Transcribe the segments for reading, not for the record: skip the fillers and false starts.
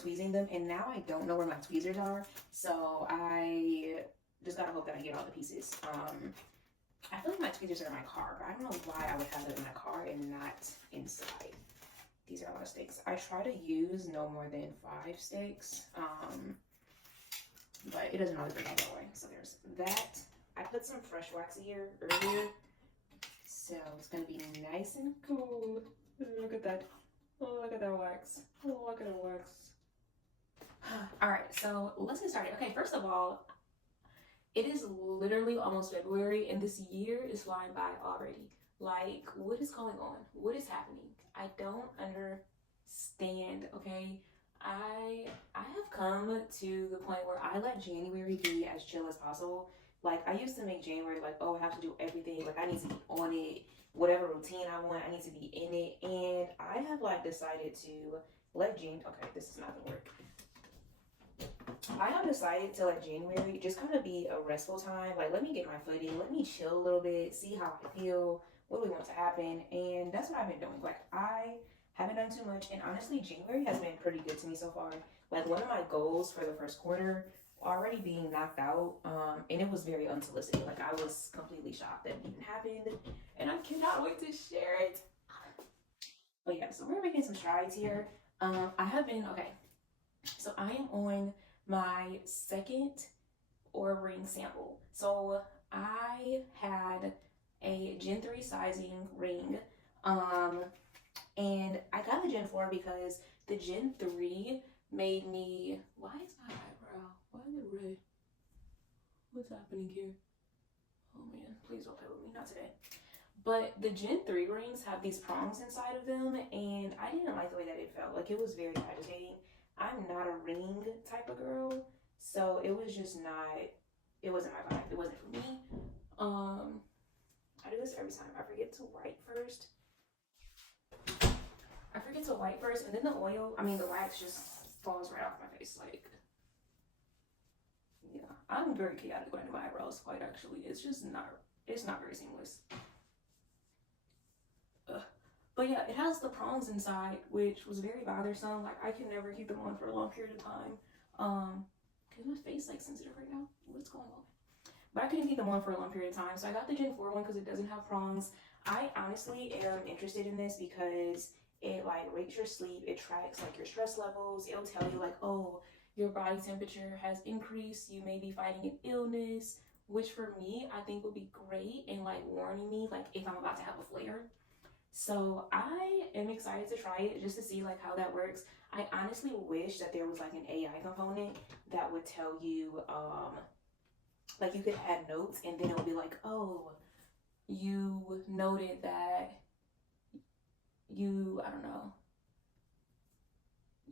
tweezing them, and now I don't know where my tweezers are, so I just gotta hope that I get all the pieces. I feel like my tweezers are in my car, but I don't know why I would have it in my car and not inside. These are a lot of sticks. I try to use no more than 5 sticks, but it doesn't always work out that way. So there's that. I put some fresh wax here earlier, so it's gonna be nice and cool. Look at that. Oh, look at that wax. Oh, look at the wax. All right, so let's get started. Okay, first of all, it is literally almost February, and this year is flying by already. Like, what is going on? What is happening? I don't understand, okay? I have come to the point where I let January be as chill as possible. Like, I used to make January like, oh, I have to do everything. Like, I need to be on it. Whatever routine I want, I need to be in it. And I have, like, decided to let January... Okay, this is not gonna work. I have decided to let January just kind of be a restful time. Like, let me get my footing. Let me chill a little bit. See how I feel. What do we want to happen? And that's what I've been doing. Like, I haven't done too much. And honestly, January has been pretty good to me so far. Like, one of my goals for the first quarter already being knocked out, and it was very unsolicited. Like, I was completely shocked that it even happened, and I cannot wait to share it. But yeah, so we're making some strides here. I have been, okay, so I am on my second Oura Ring sample. So I had a Gen 3 sizing ring, and I got the Gen 4 because the Gen 3 made me, why is my eyebrow? Why is it red? What's happening here? Oh man, please don't play with me, not today. But the Gen 3 rings have these prongs inside of them, and I didn't like the way that it felt. Like, it was very agitating. I'm not a ring type of girl, so it was just not, it wasn't my vibe. It wasn't for me. I do this every time. I forget to wipe first. And then the oil, the wax just falls right off my face. Like, yeah, I'm very chaotic when I do my eyebrows, quite actually. It's just not, it's not very seamless. But yeah, it has the prongs inside, which was very bothersome. Like, I can never keep them on for a long period of time. Is my face like sensitive right now? What's going on? But I couldn't keep them on for a long period of time. So I got the Gen 4 one because it doesn't have prongs. I honestly am interested in this because it like rates your sleep. It tracks like your stress levels. It'll tell you like, oh, your body temperature has increased. You may be fighting an illness, which for me, I think would be great and like warning me like if I'm about to have a flare. So I am excited to try it just to see like how that works. I honestly wish that there was like an AI component that would tell you, like you could add notes and then it would be like, oh, you noted that you, I don't know,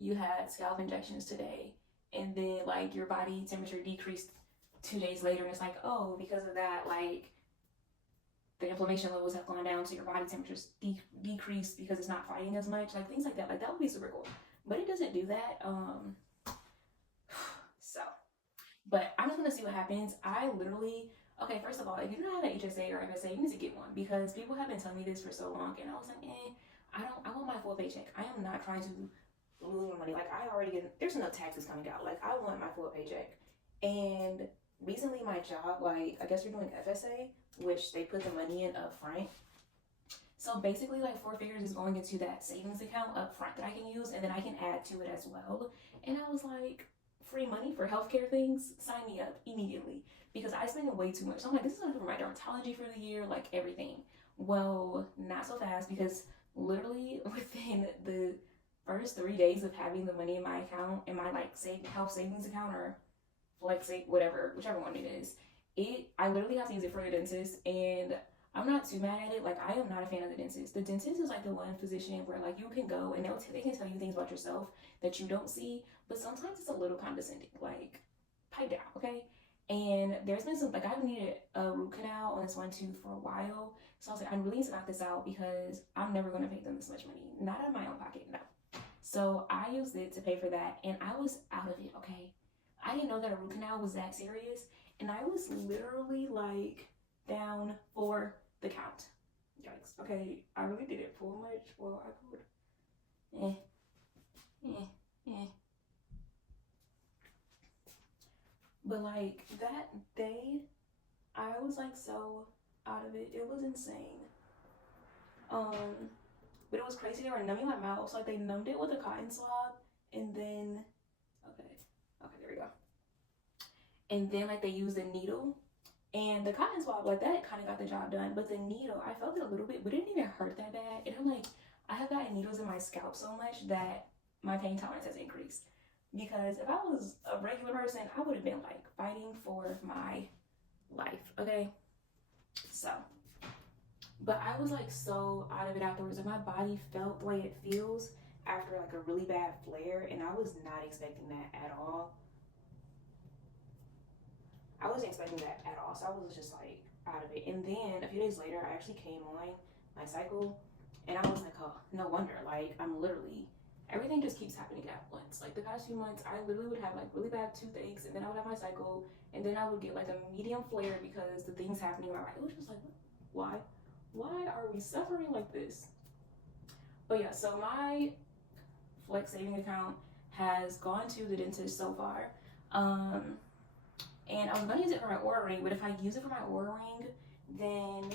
you had scalp injections today and then like your body temperature decreased 2 days later and it's like, oh, because of that, like the inflammation levels have gone down, so your body temperature's decreased because it's not fighting as much, like things like that. Like, that would be super cool. But it doesn't do that. So, but I'm just gonna see what happens. I literally, okay, first of all, if you don't have an HSA or FSA, you need to get one because people have been telling me this for so long, and I was like, I want my full paycheck. I am not trying to lose my money. Like, I already get, there's enough taxes coming out. Like, I want my full paycheck. And recently my job, like, I guess we're doing FSA, which they put the money in up front. So basically like 4 figures is going into that savings account up front that I can use, and then I can add to it as well. And I was like, free money for healthcare things, sign me up immediately, because I spend way too much. So I'm like, this is gonna cover my dermatology for the year, like everything. Well, not so fast, because literally within the first 3 days of having the money in my account, in my like health savings account or flex, whatever, whichever one it is, I literally have to use it for the dentist, and I'm not too mad at it. Like, I am not a fan of the dentist. The dentist is like the one physician where like you can go and they can tell you things about yourself that you don't see, but sometimes it's a little condescending. Like, pipe down, okay? And there's been some, like, I've needed a root canal on this one tooth for a while, so I was like, I really need to knock this out because I'm never going to pay them this much money, not out of my own pocket, no. So I used it to pay for that, and I was out of it, okay? I didn't know that a root canal was that serious, and I was literally like down for the count. Yikes. Okay, I really didn't pull much. Well, I pulled But like that day, I was like so out of it. It was insane. But it was crazy. They were numbing my mouth. So like they numbed it with a cotton swab, and then okay, there we go. And then like they used a needle, and the cotton swab like that kind of got the job done. But the needle, I felt it a little bit, but it didn't even hurt that bad. And I'm like, I have gotten needles in my scalp so much that my pain tolerance has increased. Because if I was a regular person, I would have been like fighting for my life. Okay, so. But I was like so out of it afterwards. Like my body felt the way it feels after like a really bad flare, and I was not expecting that at all. I wasn't expecting that at all. So I was just like out of it. And then a few days later, I actually came on my cycle, and I was like, oh, no wonder. Like I'm literally everything just keeps happening at once. Like the past few months, I literally would have like really bad toothaches, and then I would have my cycle, and then I would get like a medium flare because the things happening in my life. It was just like, why? Why are we suffering like this? But yeah, so my Flex saving account has gone to the dentist so far. And I was gonna use it for my Oura Ring, but if I use it for my Oura Ring, then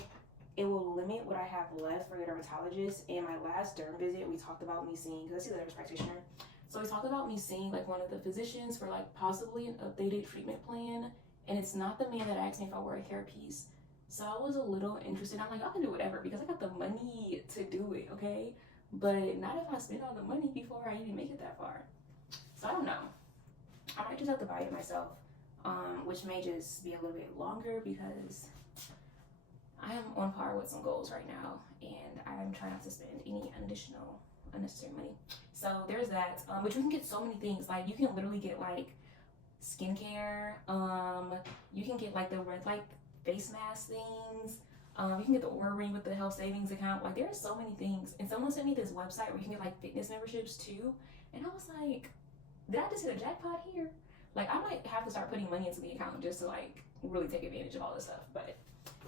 it will limit what I have left for the dermatologist. And my last derm visit, we talked about me seeing, because I see the nurse practitioner. So we talked about me seeing like one of the physicians for like possibly an updated treatment plan. And it's not the man that asked me if I wore a hairpiece. So I was a little interested. I'm like, I can do whatever because I got the money to do it, okay? But not if I spend all the money before I even make it that far. So I don't know. I might just have to buy it myself, which may just be a little bit longer because I am on par with some goals right now, and I'm trying not to spend any additional unnecessary money. So there's that. But you can get so many things. Like you can literally get like skincare. You can get like the red light face mask things. You can get the Oura Ring with the health savings account. Like there are so many things. And someone sent me this website where you can get like fitness memberships too. And I was like, did I just hit a jackpot here? Like I might have to start putting money into the account just to like really take advantage of all this stuff. But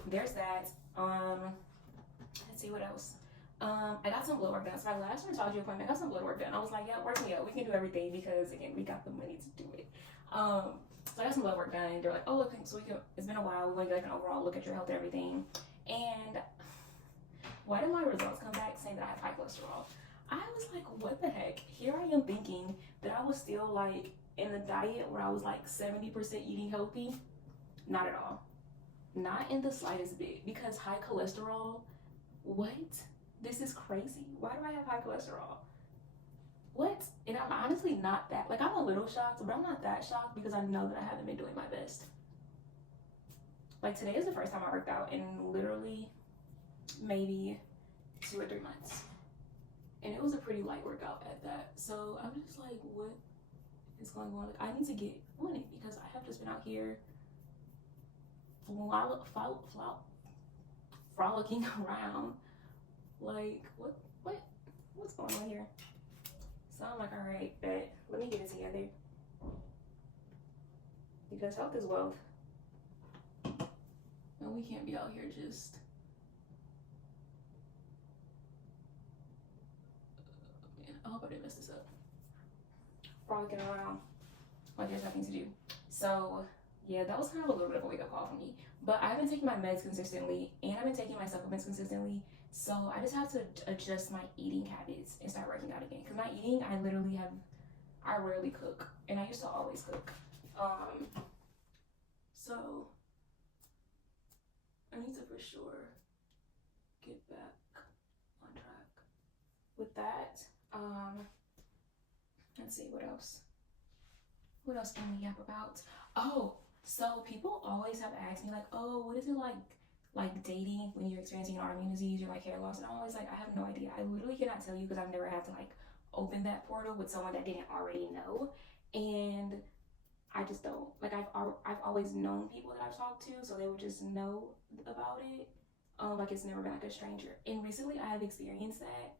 there's that. Let's see what else. I got some blood work done. So my last dermatology appointment, I got some blood work done. I was like, yeah, work me up. We can do everything because again, we got the money to do it. So I got some blood work done. They're like, oh, look, so it's been a while. We want to get like an overall look at your health and everything. And why did my results come back saying that I have high cholesterol? I was like, what the heck? Here I am thinking that I was still like in the diet where I was like 70% eating healthy. Not at all. Not in the slightest bit. Because high cholesterol, what? This is crazy. Why do I have high cholesterol? What? And I'm honestly not that, like I'm a little shocked, but I'm not that shocked because I know that I haven't been doing my best. Like today is the first time I worked out in literally maybe 2 or 3 months. And it was a pretty light workout at that. So I'm just like, what is going on? Like I need to get on it because I have just been out here frolicking around. Like what's going on here? So I'm like, all right, bet, let me get it together. Because health is wealth. And we can't be out here just man, I hope I didn't mess this up. Frolicking around like there's nothing to do. So yeah, that was kind of a little bit of a wake-up call for me. But I've been taking my meds consistently and I've been taking my supplements consistently. So I just have to adjust my eating habits and start working out again. Because my eating, I rarely cook. And I used to always cook. So I need to for sure get back on track with that. Let's see, what else? What else can we yap about? Oh, so people always have asked me like, oh, what is it like dating when you're experiencing autoimmune disease or like hair loss? And I'm always like, I have no idea. I literally cannot tell you because I've never had to like open that portal with someone that didn't already know. And I just don't. Like I've always known people that I've talked to, so they would just know about it. Like it's never been like a stranger. And recently I have experienced that.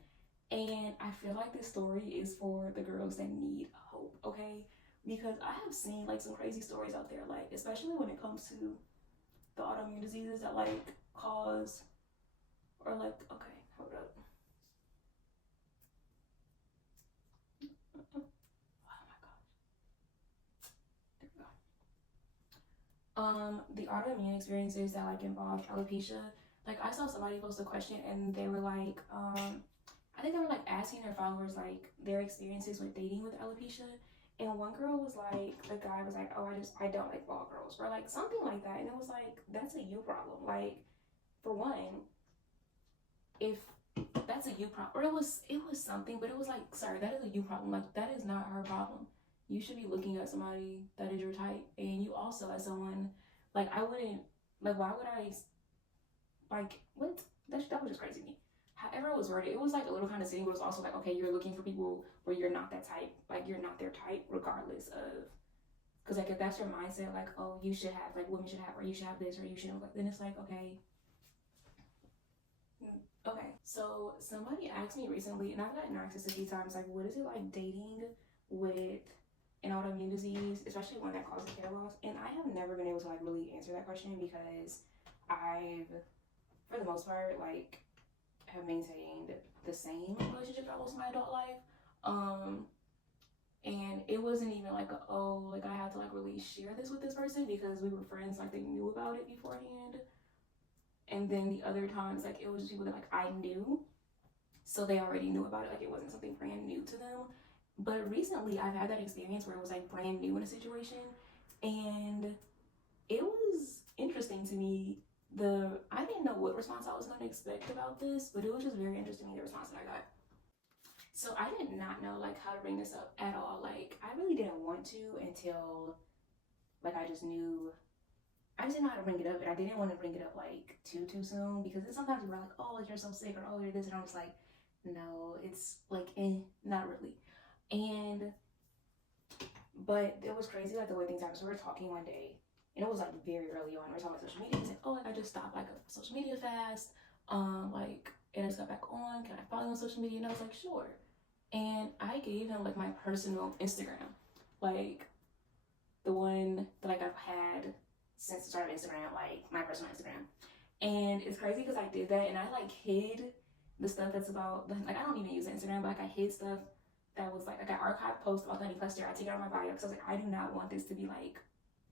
And I feel like this story is for the girls that need hope, okay? Because I have seen like some crazy stories out there, like especially when it comes to the autoimmune diseases that like cause or like, okay, hold up. Oh my gosh. There we go. The autoimmune experiences that like involved alopecia. Like I saw somebody post a question and they were like, I think they were like asking their followers like their experiences with dating with alopecia. And one girl was like, the guy was like, oh, I don't like bald girls, or like something like that. And it was like, that's a you problem. Like, for one, if that's a you problem, or it was something, but it was like, sorry, that is a you problem. Like that is not her problem. You should be looking at somebody that is your type, and you also as someone like I wouldn't like why would I like what that was just crazy to me. However it was worded, it was like a little kind of silly, but it was also like okay, you're looking for people where you're not that type, like you're not their type, regardless of because like if that's your mindset, like oh you should have like women should have or you should have this or you should have like then it's like okay. Okay, so somebody asked me recently, and I've gotten asked this a few times, like, what is it like dating with an autoimmune disease, especially one that causes hair loss? And I have never been able to like really answer that question because I've, for the most part, like, have maintained the same relationship for most of my adult life. And it wasn't even like, oh, like I had to like really share this with this person because we were friends, like they knew about it beforehand. And then the other times, like it was just people that like I knew, so they already knew about it. Like it wasn't something brand new to them. But recently, I've had that experience where it was like brand new in a situation, and it was interesting to me. I didn't know what response I was going to expect about this, but it was just very interesting the response that I got. So I did not know like how to bring this up at all. Like I really didn't want to until like I just knew I just didn't know how to bring it up, and I didn't want to bring it up like too soon because sometimes people are like, oh, like you're so sick or oh, you're this, and I was like, no, it's like, not really. And but it was crazy like the way things happened. So we were talking one day, and it was like very early on. We were talking about social media. He's like, oh, like I just stopped like a social media fast. Like and I just got back on. Can I follow you on social media? And I was like, sure. And I gave him like my personal Instagram, like the one that like I've had since the start of Instagram, like my personal Instagram. And it's crazy because I did that and I like hid the stuff that's about like I don't even use Instagram, but like I hid stuff that was like I archived posts about the honey cluster. I take it out of my bio because I was like, I do not want this to be like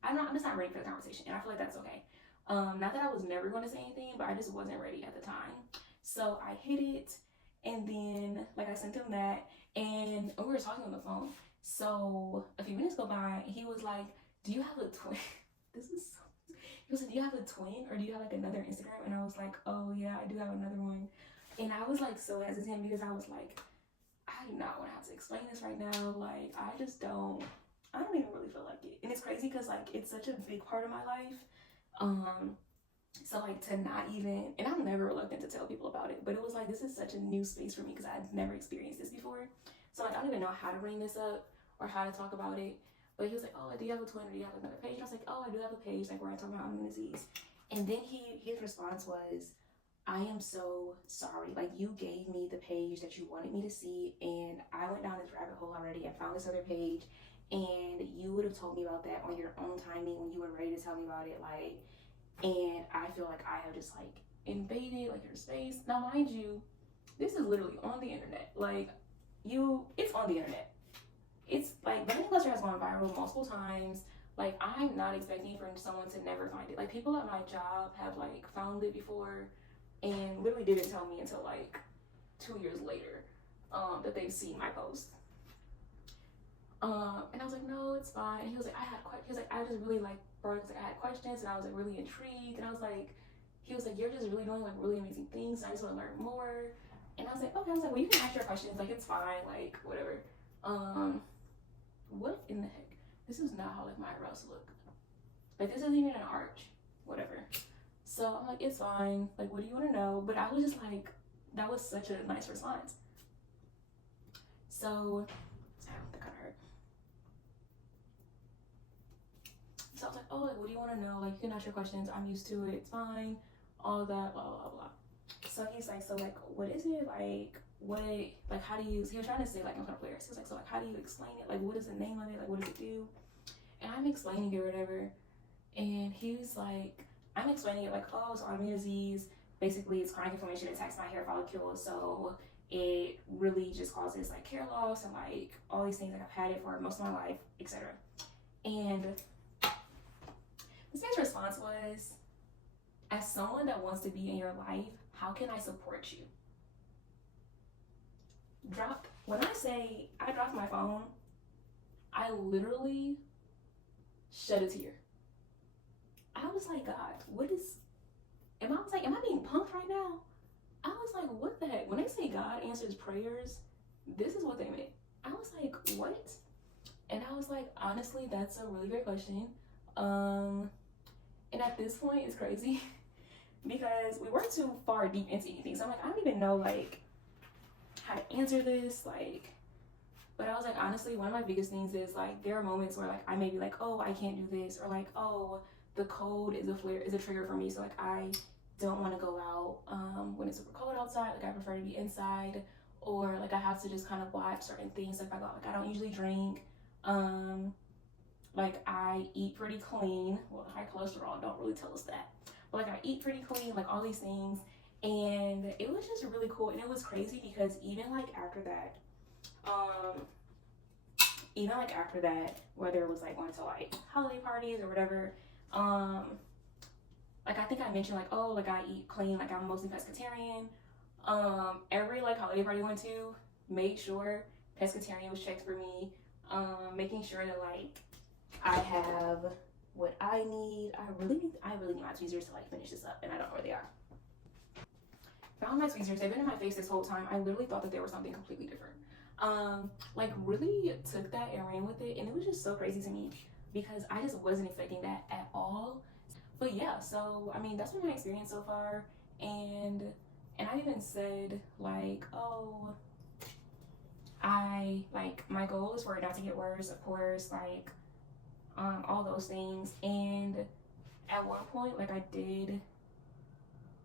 I'm just not ready for the conversation. And I feel like that's okay. Not that I was never going to say anything, but I just wasn't ready at the time. So I hid it and then like I sent him that and we were talking on the phone. So a few minutes go by and he was like, do you have a twin? This is so he was like, do you have a twin or do you have like another Instagram? And I was like, oh yeah, I do have another one. And I was like so hesitant because I was like, I do not want to have to explain this right now. Like I don't even really feel like it. And it's crazy because like it's such a big part of my life. So like to not even, and I'm never reluctant to tell people about it, but it was like this is such a new space for me because I'd never experienced this before. So like I don't even know how to bring this up or how to talk about it. But he was like, oh, do you have a twin or do you have another page? And I was like, oh, I do have a page like where I talk about autoimmune disease. And then his response was, I am so sorry. Like you gave me the page that you wanted me to see, and I went down this rabbit hole already and found this other page, and you would have told me about that on your own timing when you were ready to tell me about it. Like, and I feel like I have just like invaded like your space. Now, mind you, this is literally on the internet. Like, it's on the internet. It's like the honey cluster has gone viral multiple times. Like, I'm not expecting for someone to never find it. Like, people at my job have like found it before and literally didn't tell me until like 2 years later that they've seen my post. And I was like, no, it's fine. And he was like, I just really like, bro, because like, I had questions and I was like really intrigued. And I was like, he was like, you're just really doing like really amazing things. I just want to learn more. And I was like, okay. I was like, well, you can ask your questions. Like, it's fine. Like, whatever. What in the heck? This is not how like my eyebrows look. Like, this isn't even an arch. Whatever. So I'm like, it's fine. Like, what do you want to know? But I was just like, that was such a nice response. So I don't think I hurt. So I was like, oh, like, what do you want to know? Like, you can ask your questions. I'm used to it. It's fine. All that, blah, blah, blah. So he's like, so, like, what is it? Like, what, like, how do you, he was trying to say, like, I'm kind of players. He was like, so, like, how do you explain it? Like, what is the name of it? Like, what does it do? And I'm explaining it or whatever. And he was like, I'm explaining it like, oh, it's autoimmune disease. Basically, it's chronic inflammation. It attacks my hair follicles. So it really just causes, like, hair loss and, like, all these things. Like, I've had it for most of my life, etc. And This man's response was, as someone that wants to be in your life, how can I support you? When I say I dropped my phone, I literally shed a tear. I was like, God, am I being punked right now? I was like, what the heck? When they say God answers prayers, this is what they meant. I was like, what? And I was like, honestly, that's a really great question. And at this point, it's crazy because we weren't too far deep into anything. So I'm like, I don't even know like how to answer this. Like, but I was like, honestly, one of my biggest things is like, there are moments where like I may be like, oh, I can't do this, or like, oh, the cold is a trigger for me. So like I don't want to go out when it's super cold outside. Like I prefer to be inside, or like I have to just kind of watch certain things. Like I don't usually drink. Like I eat pretty clean. Well, high cholesterol don't really tell us that, but like I eat pretty clean. Like all these things, and it was just really cool. And it was crazy because even like after that, whether it was like going to like holiday parties or whatever, like I think I mentioned like, oh, like I eat clean, like I'm mostly pescatarian. Every like holiday party I went to, made sure pescatarian was checked for me. Making sure that like I have what I need. I really need my tweezers to like finish this up, and I don't know where they are. Found my tweezers. They've been in my face this whole time. I literally thought that they were something completely different. Like really took that and ran with it, and it was just so crazy to me because I just wasn't expecting that at all. But yeah, so I mean that's been my experience so far, and I even said like, oh, my goal is for it not to get worse, of course, like all those things. And at one point, like I did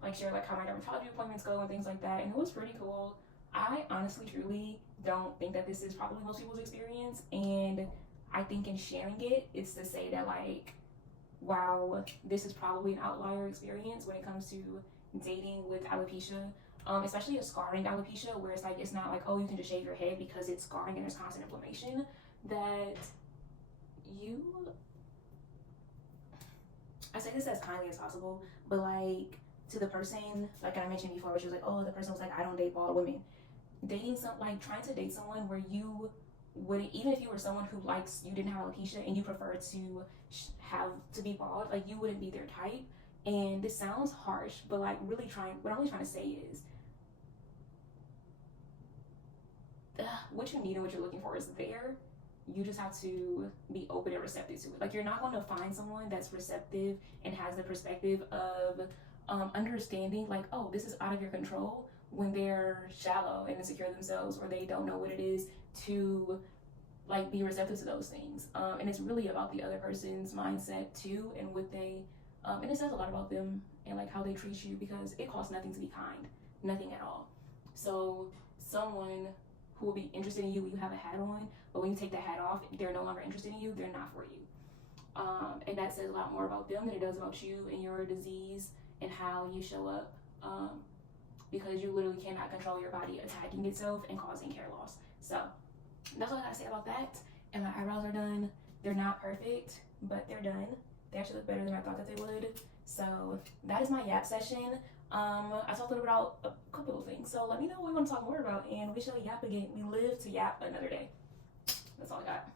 like share like how my dermatology appointments go and things like that, and it was pretty cool. I honestly truly don't think that this is probably most people's experience, and I think in sharing it, it's to say that like, wow, this is probably an outlier experience when it comes to dating with alopecia, especially a scarring alopecia, where it's like, it's not like, oh, you can just shave your head because it's scarring and there's constant inflammation. That I say this as kindly as possible, but like to the person, like I mentioned before, where she was like, oh, the person was like, I don't date bald women. Trying to date someone where you wouldn't, even if you were someone who likes, you didn't have alopecia and you prefer to be bald, like you wouldn't be their type. And this sounds harsh, but like what I'm really trying to say is, what you need and what you're looking for is there. You just have to be open and receptive to it. Like you're not going to find someone that's receptive and has the perspective of understanding like, oh, this is out of your control, when they're shallow and insecure themselves, or they don't know what it is to like be receptive to those things. And it's really about the other person's mindset too, and what they and it says a lot about them and like how they treat you, because it costs nothing to be kind, nothing at all. So someone who will be interested in you when you have a hat on, but when you take the hat off, they're no longer interested in you, they're not for you. And that says a lot more about them than it does about you and your disease and how you show up, because you literally cannot control your body attacking itself and causing hair loss. So that's all I gotta say about that. And my eyebrows are done. They're not perfect, but they're done. They actually look better than I thought that they would. So that is my Yap session. I talked a little bit about a couple of things. So let me know what we want to talk more about, and we shall yap again. We live to yap another day. That's all I got.